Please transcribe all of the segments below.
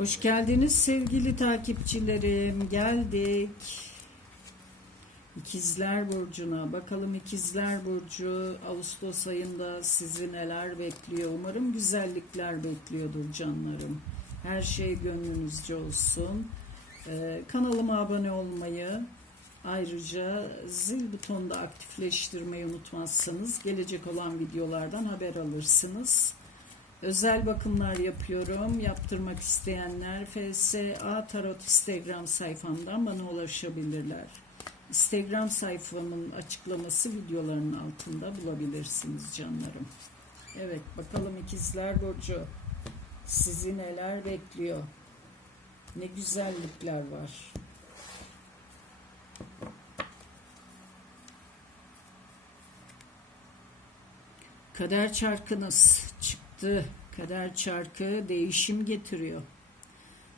Hoş geldiniz sevgili takipçilerim. Geldik. İkizler Burcu'na. Bakalım İkizler Burcu Ağustos ayında sizi neler bekliyor. Umarım güzellikler bekliyordur canlarım. Her şey gönlünüzce olsun. Ee, kanalıma abone olmayı, ayrıca zil butonunu da aktifleştirmeyi unutmazsanız gelecek olan videolardan haber alırsınız. Özel bakımlar yapıyorum. Yaptırmak isteyenler FSA Tarot Instagram sayfamdan bana ulaşabilirler. Instagram sayfamın açıklaması videoların altında bulabilirsiniz canlarım. Evet bakalım ikizler Burcu sizi neler bekliyor? Ne güzellikler var. Kader çarkınız çıktı. Kader çarkı değişim getiriyor.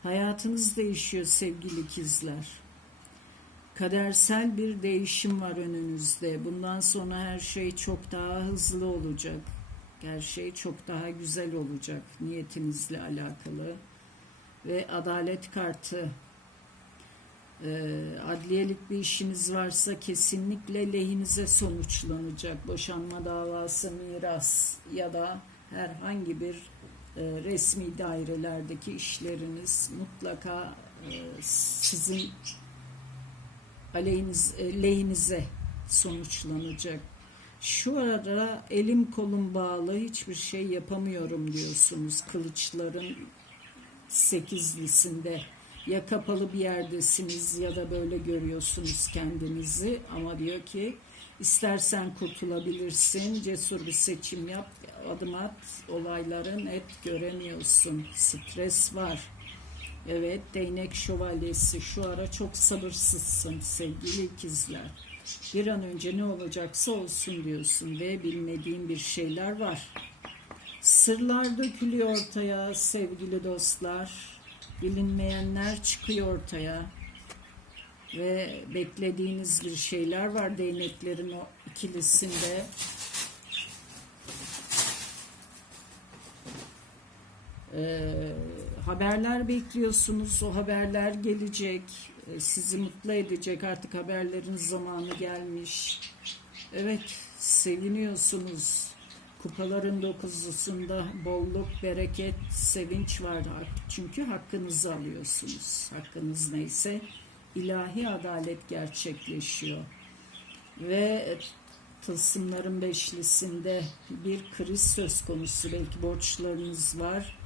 Hayatınız değişiyor sevgili ikizler. Kadersel bir değişim var önünüzde. Bundan sonra her şey çok daha hızlı olacak. Her şey çok daha güzel olacak niyetinizle alakalı. Ve adalet kartı e, adliyelik bir işiniz varsa kesinlikle lehinize sonuçlanacak. Boşanma davası, miras ya da herhangi bir e, resmi dairelerdeki işleriniz mutlaka e, sizin aleyhiniz, e, lehinize sonuçlanacak. Şu ara elim kolum bağlı hiçbir şey yapamıyorum diyorsunuz kılıçların sekizlisinde ya kapalı bir yerdesiniz ya da böyle görüyorsunuz kendinizi ama diyor ki istersen kurtulabilirsin. Cesur bir seçim yap adım at. Olayların hep göremiyorsun. Stres var. Evet değnek şövalyesi. Şu ara çok sabırsızsın sevgili ikizler. Bir an önce ne olacaksa olsun diyorsun ve bilmediğin bir şeyler var. Sırlar dökülüyor ortaya sevgili dostlar. Bilinmeyenler çıkıyor ortaya ve beklediğiniz bir şeyler var değneklerin o ikilisinde. Ee, haberler bekliyorsunuz. O haberler gelecek. Ee, sizi mutlu edecek. Artık haberlerin zamanı gelmiş. Evet, seviniyorsunuz. Kupaların dokuzlusunda bolluk, bereket, sevinç var. Çünkü hakkınızı alıyorsunuz. Hakkınız neyse ilahi adalet gerçekleşiyor. Ve tılsımların beşlisinde bir kriz söz konusu. Belki borçlarınız var,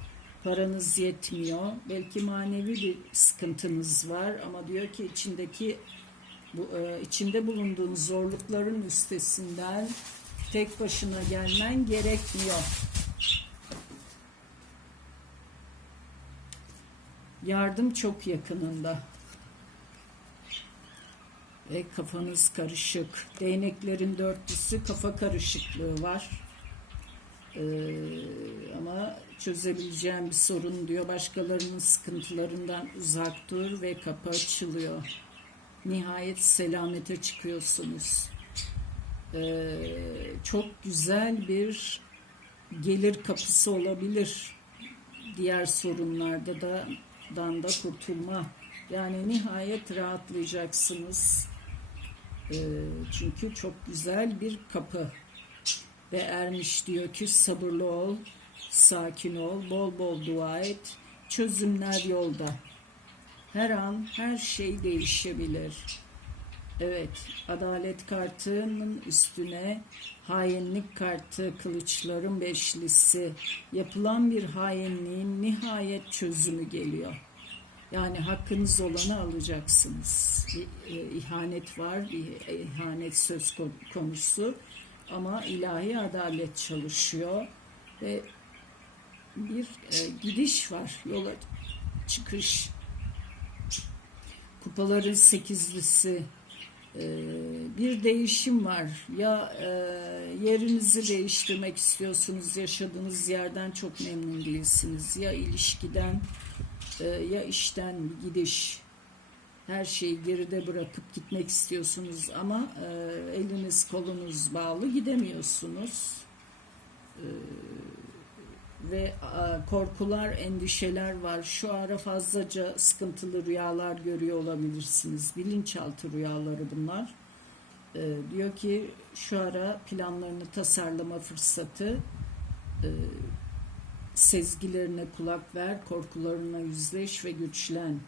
paranız yetmiyor. Belki manevi bir sıkıntınız var ama diyor ki içindeki bu e, içinde bulunduğun zorlukların üstesinden tek başına gelmen gerekmiyor. Yardım çok yakınında. Ve kafanız karışık. Değneklerin dörtlüsü kafa karışıklığı var. Ee, ama çözebileceğim bir sorun diyor. Başkalarının sıkıntılarından uzak dur ve kapı açılıyor. Nihayet selamete çıkıyorsunuz. Ee, çok güzel bir gelir kapısı olabilir. Diğer sorunlarda da dan da kurtulma. Yani nihayet rahatlayacaksınız. Ee, çünkü çok güzel bir kapı. Ve ermiş diyor ki sabırlı ol, sakin ol, bol bol dua et. Çözümler yolda. Her an her şey değişebilir. Evet, adalet kartının üstüne hainlik kartı, kılıçların beşlisi, yapılan bir hainliğin nihayet çözümü geliyor. Yani hakkınız olanı alacaksınız. E, ihanet var, bir ihanet söz konusu ama ilahi adalet çalışıyor ve bir e, gidiş var, yola çıkış. Kupaların sekizlisi, bir değişim var. Ya e, yerinizi değiştirmek istiyorsunuz, yaşadığınız yerden çok memnun değilsiniz. Ya ilişkiden e, ya işten gidiş. Her şeyi geride bırakıp gitmek istiyorsunuz ama e, eliniz kolunuz bağlı gidemiyorsunuz. ve a, korkular, endişeler var. Şu ara fazlaca sıkıntılı rüyalar görüyor olabilirsiniz. Bilinçaltı rüyaları bunlar. Ee, diyor ki şu ara planlarını tasarlama fırsatı, e, sezgilerine kulak ver, korkularına yüzleş ve güçlen.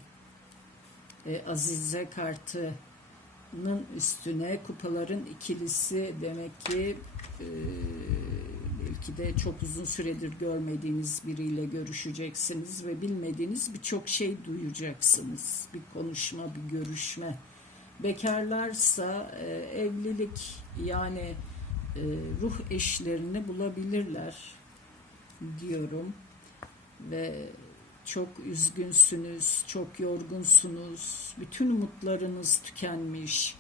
E, Azize kartının üstüne kupaların ikilisi demek ki e, belki de çok uzun süredir görmediğiniz biriyle görüşeceksiniz ve bilmediğiniz birçok şey duyacaksınız. Bir konuşma, bir görüşme. Bekarlarsa e, evlilik yani e, ruh eşlerini bulabilirler diyorum ve çok üzgünsünüz, çok yorgunsunuz, bütün umutlarınız tükenmiş.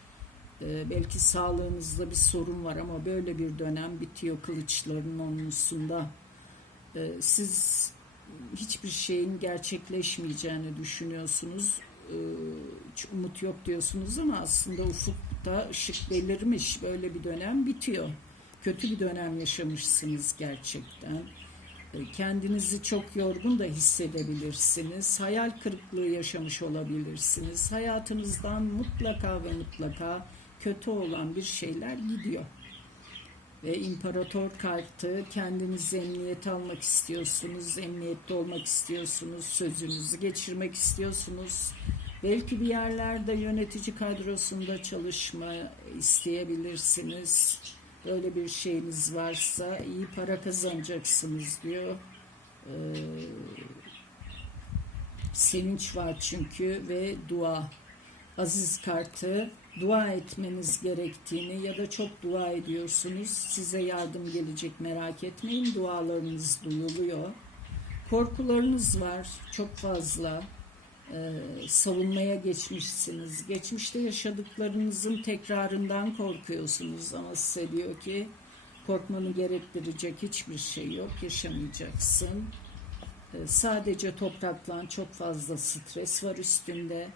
Ee, belki sağlığınızda bir sorun var ama böyle bir dönem bitiyor kılıçların onlusunda. Ee, siz hiçbir şeyin gerçekleşmeyeceğini düşünüyorsunuz. Ee, hiç umut yok diyorsunuz ama aslında ufukta ışık belirmiş. Böyle bir dönem bitiyor. Kötü bir dönem yaşamışsınız gerçekten. Kendinizi çok yorgun da hissedebilirsiniz. Hayal kırıklığı yaşamış olabilirsiniz. Hayatınızdan mutlaka ve mutlaka kötü olan bir şeyler gidiyor. Ve imparator kartı kendinizi emniyete almak istiyorsunuz, emniyette olmak istiyorsunuz, sözünüzü geçirmek istiyorsunuz. Belki bir yerlerde yönetici kadrosunda çalışma isteyebilirsiniz. Böyle bir şeyiniz varsa iyi para kazanacaksınız diyor. Ee, sevinç var çünkü ve dua. Aziz kartı dua etmeniz gerektiğini ya da çok dua ediyorsunuz. Size yardım gelecek merak etmeyin. Dualarınız duyuluyor. Korkularınız var çok fazla. Ee, savunmaya geçmişsiniz. Geçmişte yaşadıklarınızın tekrarından korkuyorsunuz ama size diyor ki korkmanı gerektirecek hiçbir şey yok. Yaşamayacaksın. Ee, sadece topraklan çok fazla stres var üstünde.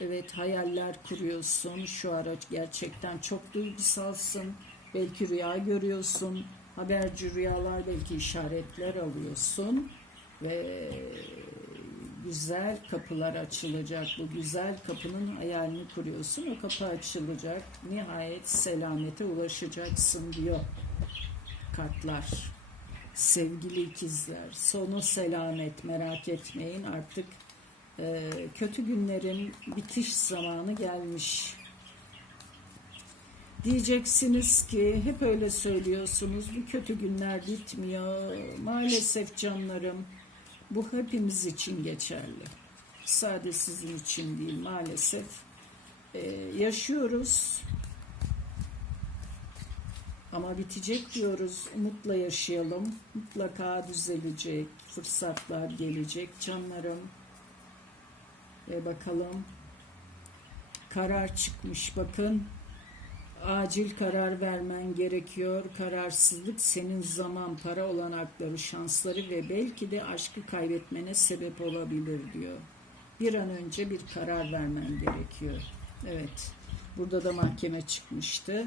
Evet hayaller kuruyorsun. Şu ara gerçekten çok duygusalsın. Belki rüya görüyorsun. Haberci rüyalar belki işaretler alıyorsun. Ve güzel kapılar açılacak. Bu güzel kapının hayalini kuruyorsun. O kapı açılacak. Nihayet selamete ulaşacaksın diyor kartlar. Sevgili ikizler, sonu selamet merak etmeyin artık e, kötü günlerin bitiş zamanı gelmiş. Diyeceksiniz ki hep öyle söylüyorsunuz bu kötü günler bitmiyor. Maalesef canlarım bu hepimiz için geçerli. Sadece sizin için değil maalesef. Ee, yaşıyoruz. Ama bitecek diyoruz. Umutla yaşayalım. Mutlaka düzelecek. Fırsatlar gelecek canlarım. Ve bakalım. Karar çıkmış bakın. Acil karar vermen gerekiyor. Kararsızlık senin zaman, para olanakları, şansları ve belki de aşkı kaybetmene sebep olabilir diyor. Bir an önce bir karar vermen gerekiyor. Evet. Burada da mahkeme çıkmıştı.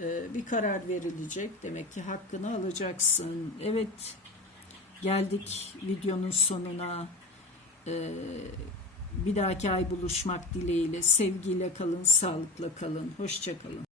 Ee, bir karar verilecek. Demek ki hakkını alacaksın. Evet. Geldik videonun sonuna. Ee, bir dahaki ay buluşmak dileğiyle. Sevgiyle kalın, sağlıkla kalın. Hoşçakalın.